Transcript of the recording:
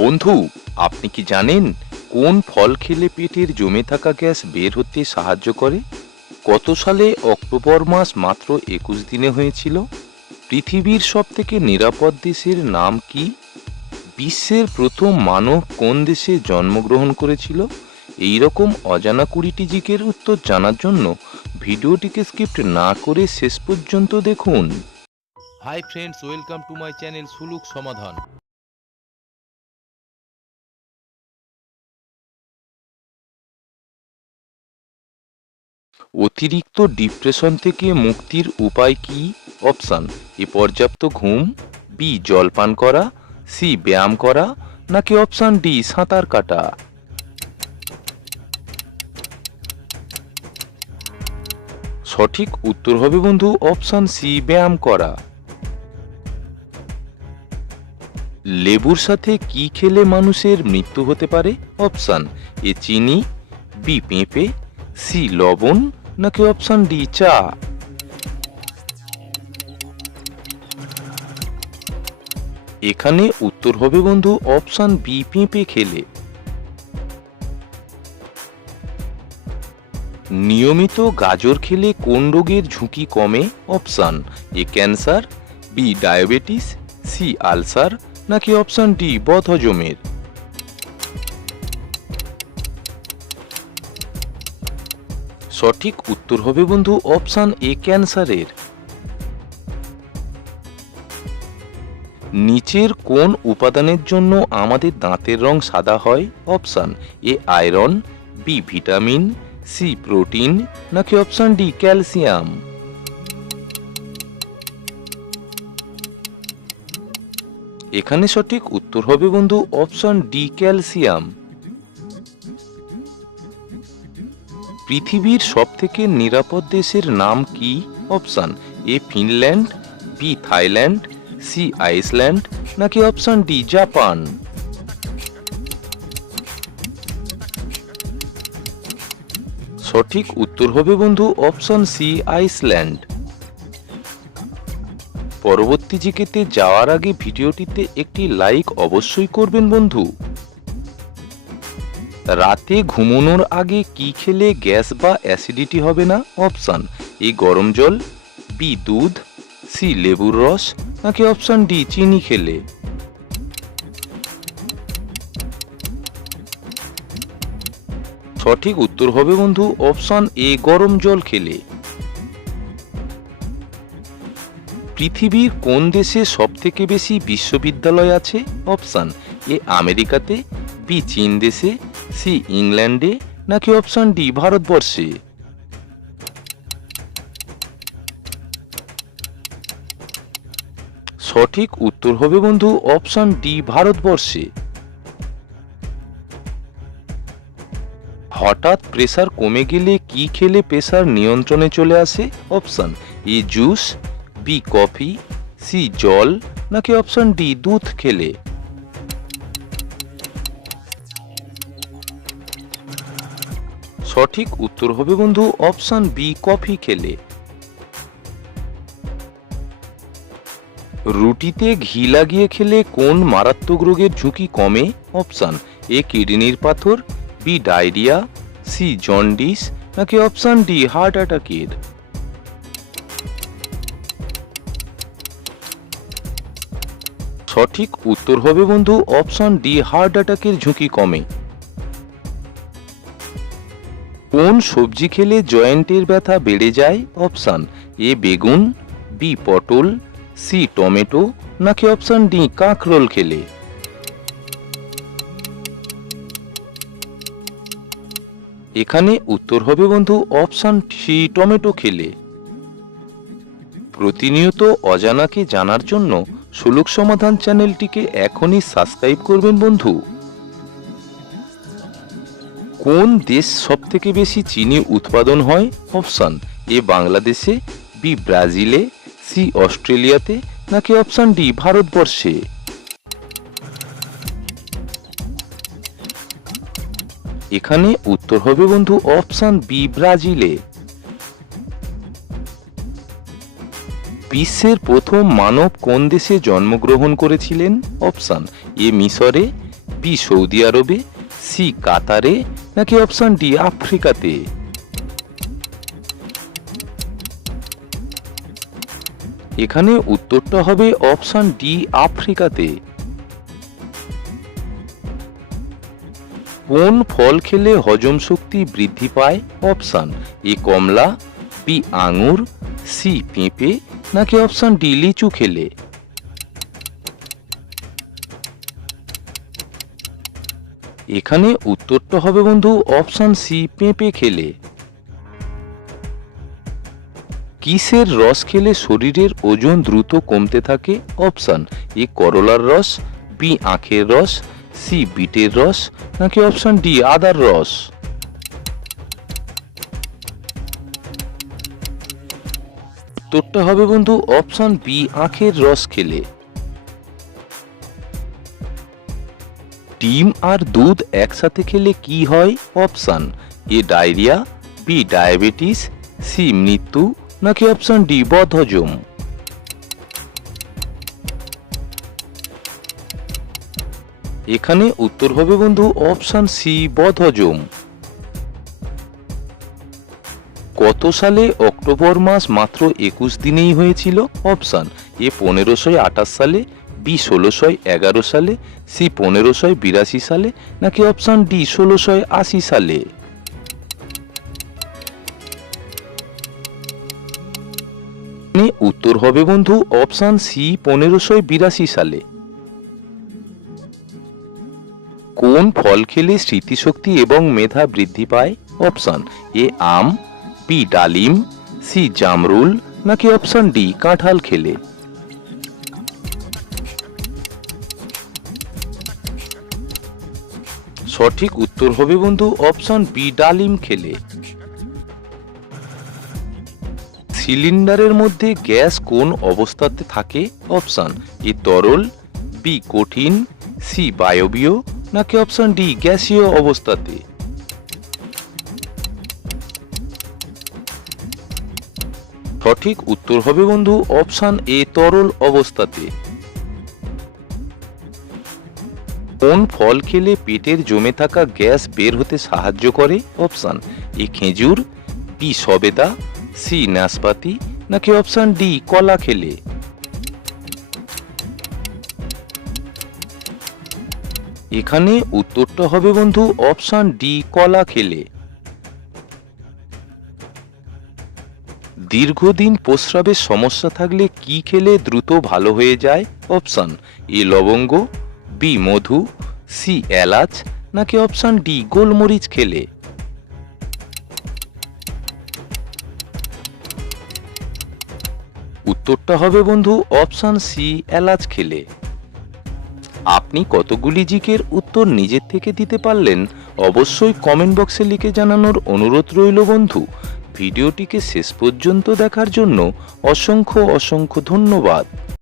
বন্ধু, আপনি কি জানেন কোন ফল খেলে পেটের জমে থাকা গ্যাস বের হতে সাহায্য করে? কত সালে অক্টোবর মাস মাত্র একুশ দিনে হয়েছিল? পৃথিবীর সবথেকে নিরাপদ দেশের নাম কি? বিশ্বের প্রথম মানব কোন দেশে জন্মগ্রহণ করেছিল? এই রকম অজানা কুড়িটি জিকের উত্তর জানার জন্য ভিডিওটিকে স্কিপ্ট না করে শেষ পর্যন্ত দেখুন। Hi friends welcome to my channel সুলুক সমাধান অতিরিক্ত ডিপ্রেশন থেকে মুক্তির উপায় কি? অপশান এ পর্যাপ্ত ঘুম বি জলপান করা সি ব্যায়াম করা, নাকি অপশান ডি সাঁতার কাটা? সঠিক উত্তর হবে বন্ধু অপশান সি ব্যায়াম করা। লেবুর সাথে কি খেলে মানুষের মৃত্যু হতে পারে? অপশান এ চিনি বি পেঁপে সি লবণ নাকি অপশান ডি চা। এখানে উত্তর হবে বন্ধু অপশান বি পেঁপে খেলে। নিয়মিত গাজর খেলে কোন রোগের ঝুঁকি কমে? Option A cancer B diabetes C ulcer নাকি অপশান ডি বদহজমের? সঠিক উত্তর হবে বন্ধু অপশান এ, ক্যান্সারের। নিচের কোন উপাদানের জন্য আমাদের দাঁতের রং সাদা হয়? Option A, iron, B, vitamin, C, protein, নাকি অপশান ডি, ক্যালসিয়াম? এখানে সঠিক উত্তর হবে বন্ধু অপশান ডি, ক্যালসিয়াম। পৃথিবীর সবথেকে নিরাপদ দেশের নাম কি? Option A Finland, B Thailand, C Iceland, নাকি অপশান ডি জাপান? সঠিক উত্তর হবে বন্ধু অপশন সি আইসল্যান্ড। পরবর্তী জিকেতে যাওয়ার আগে ভিডিওটিতে একটি লাইক অবশ্যই করবেন বন্ধু। রাতে ঘুমানোর আগে কি খেলে গ্যাস বা অ্যাসিডিটি হবে না? অপশান এ গরম জল, বি দুধ, সি লেবুর রস, নাকি অপশান ডি চিনি খেলে? সঠিক উত্তর হবে বন্ধু, অপশান এ গরম জল খেলে। পৃথিবীর কোন দেশে সব থেকে বেশি বিশ্ববিদ্যালয় আছে? অপশান, এ আমেরিকাতে, বি চীন দেশে সি ইংল্যান্ডে নাকি অপশান ডি ভারতবর্ষে? সঠিক উত্তর হবে বন্ধু অপশান ডি ভারতবর্ষে। হঠাৎ প্রেসার কমে গেলে কি খেলে প্রেসার নিয়ন্ত্রণে চলে আসে? Option A juice B coffee C জল নাকি অপশন ডি দুধ খেলে? সঠিক উত্তর হবে বন্ধু অপশান বি, কফি খেলে। রুটিতে ঘি লাগিয়ে খেলে কোন মারাত্মক রোগের ঝুঁকি কমে? অপশান এ, কিডনির পাথর, বি, ডায়রিয়া, সি, জন্ডিস, নাকি অপশান ডি, হার্ট অ্যাটাকের? সঠিক উত্তর হবে বন্ধু অপশান ডি, হার্ট অ্যাটাকের ঝুঁকি কমে। কোন সবজি খেলে জয়েন্টের ব্যথা বেড়ে যায়? অপশান এ বেগুন, বি পটল, সি টমেটো, নাকি অপশান ডি কাঁকরোল খেলে? এখানে উত্তর হবে বন্ধু অপশান সি টমেটো খেলে। প্রতিনিয়ত অজানাকে জানার জন্য সুলুক সমাধান চ্যানেলটিকে এখনই সাবস্ক্রাইব করবেন বন্ধু। কোন দেশ সব থেকে বেশি চিনি উৎপাদন হয়? অপশান এ বাংলাদেশে, বি ব্রাজিলে, সি অস্ট্রেলিয়াতে, নাকি অপশান ডি ভারতবর্ষে? এখানে উত্তর হবে বন্ধু অপশান বি ব্রাজিলে। বিশ্বের প্রথম মানব কোন দেশে জন্মগ্রহণ করেছিলেন? অপশান এ মিশরে, বি সৌদি আরবে, সি কাতারে নাকি অপশন ডি আফ্রিকাতে? এখানে উত্তরটা হবে অপশন ডি আফ্রিকাতে। কোন ফল খেলে হজম শক্তি বৃদ্ধি পায়? অপশন এ কমলা বি আঙুর সি পেঁপে, নাকি অপশন ডি লিচু খেলে? এখানে উত্তরটা হবে বন্ধু অপশন সি পেঁপে খেলে। কিসের রস খেলে শরীরের ওজন দ্রুত কমতে থাকে? অপশন এ করলার রস বি আখের রস সি বিটের রস, নাকি অপশন ডি আদার রস? উত্তরটা হবে বন্ধু অপশন বি আখের রস খেলে। ডিম আর দুধ একসাথে খেলে কি হয়? Option A diarrhoea B diabetes C মৃত্যু, নাকি অপশান ডি বদহজম? এখানে উত্তর হবে বন্ধু অপশন সি বদহজম। কত সালে অক্টোবর মাস মাত্র একুশ দিনেই হয়েছিল? অপশান এ পনেরোশো আঠাশ সালে বি ষোলোশো এগারো সালে, সি পনেরোশো বিরাশি সালে, নাকি অপশন ডি ষোলোশো আশি সালে? উত্তর হবে বন্ধু অপশন সি পনেরোশো বিরাশি সালে। কোন ফল খেলে স্মৃতিশক্তি এবং মেধা বৃদ্ধি পায়? অপশন এ আম, বি ডালিম, সি জামরুল, নাকি অপশন ডি কাঁঠাল খেলে? সঠিক উত্তর হবে বন্ধু অপশন বি, ডালিম খেলে। সিলিন্ডারের মধ্যে গ্যাস কোন অবস্থাতে থাকে? অপশন এ, তরল বি কঠিন সি বায়বীয়, নাকি অপশন ডি, গ্যাসীয় অবস্থাতে? সঠিক উত্তর হবে বন্ধু অপশন এ, তরল অবস্থাতে। কোন ফল খেলে পেটের জমে থাকা গ্যাস বের হতে সাহায্য করে? অপশান, এ খেজুর, বি সবেদা, সি নাশপাতি, নাকি অপশান ডি কলা খেলে? এখানে উত্তরটা হবে বন্ধু অপশান ডি, কলা খেলে। দীর্ঘদিন প্রস্রাবের সমস্যা থাকলে কি খেলে দ্রুত ভালো হয়ে যায়? অপশান, এ লবঙ্গ বি মধু সি এলাচ, নাকি অপশন ডি গোলমরিচ খেলে? উত্তরটা হবে বন্ধু অপশন সি এলাচ খেলে। আপনি কতগুলি জিকের উত্তর নিজের থেকে দিতে পারলেন, অবশ্যই কমেন্ট বক্সে লিখে জানানোর অনুরোধ রইল বন্ধু। ভিডিওটিকে শেষ পর্যন্ত দেখার জন্য অসংখ্য অসংখ্য ধন্যবাদ।